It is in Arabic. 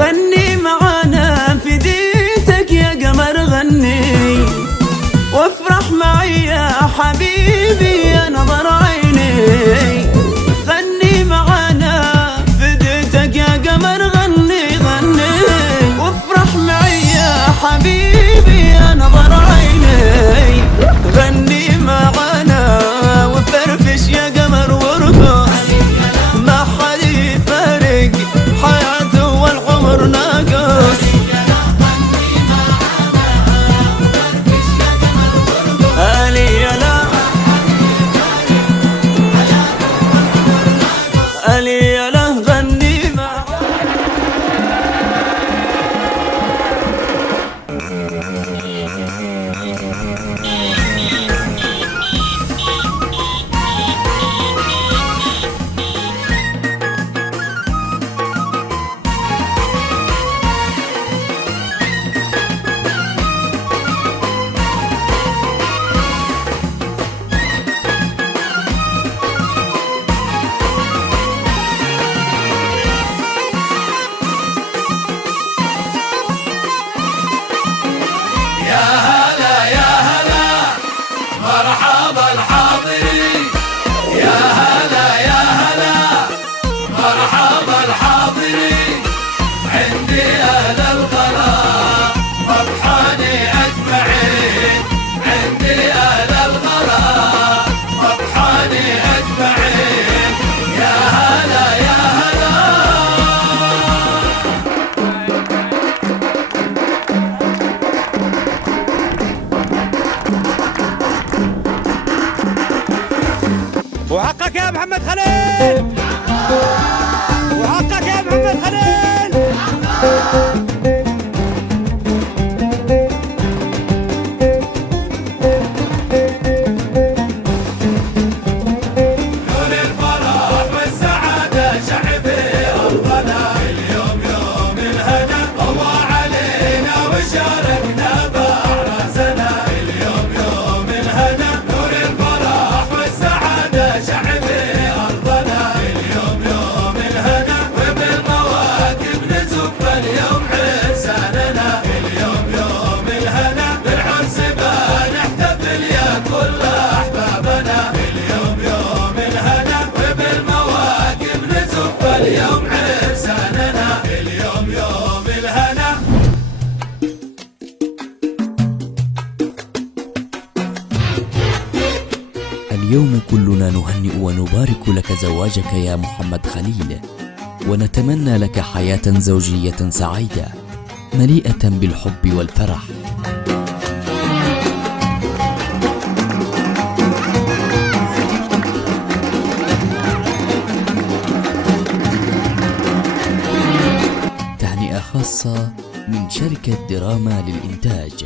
غني معانا فديتك يا قمر غني، وافرح معي يا حبيبي يا نظر عيني. غني معانا فديتك يا قمر غني غني، وافرح معي يا حبيبي يا نظر عيني. غني معانا وفرفش يا قمر وارقص، ما حد يفارق حياته والعمر ناقص. ألي يلا ألي يلا غني معانا. مرحبا الحاضرين، يا هلا يا هلا، مرحبا الحاضرين، عندي أهل الغلا مطحني أجمعين، عندي أهل الغلا مطحني أجمعين، يا هلا يا هلا. وحقك يا محمد خليل، وحقك يا محمد خليل. نور الفرح والسعادة شعبي أرضنا، اليوم يوم الهنا ضوى علينا وشاركنا بأعراسنا، اليوم يوم الهنا نور الفرح والسعادة شعبي أرضنا، اليوم يوم الهنا وبالمواكب نزف اليوم عرساننا، اليوم يوم الهنا بالعرس بنحتفل يا كل أحبابنا، اليوم يوم الهنا وبالمواكب نزف اليوم عرساننا، اليوم يوم الهنا. اليوم كلنا نهنئ ونبارك لك زواجك يا محمد خليل، ونتمنى لك حياة زوجية سعيدة مليئة بالحب والفرح. تهنئة خاصة من شركة دراما للإنتاج.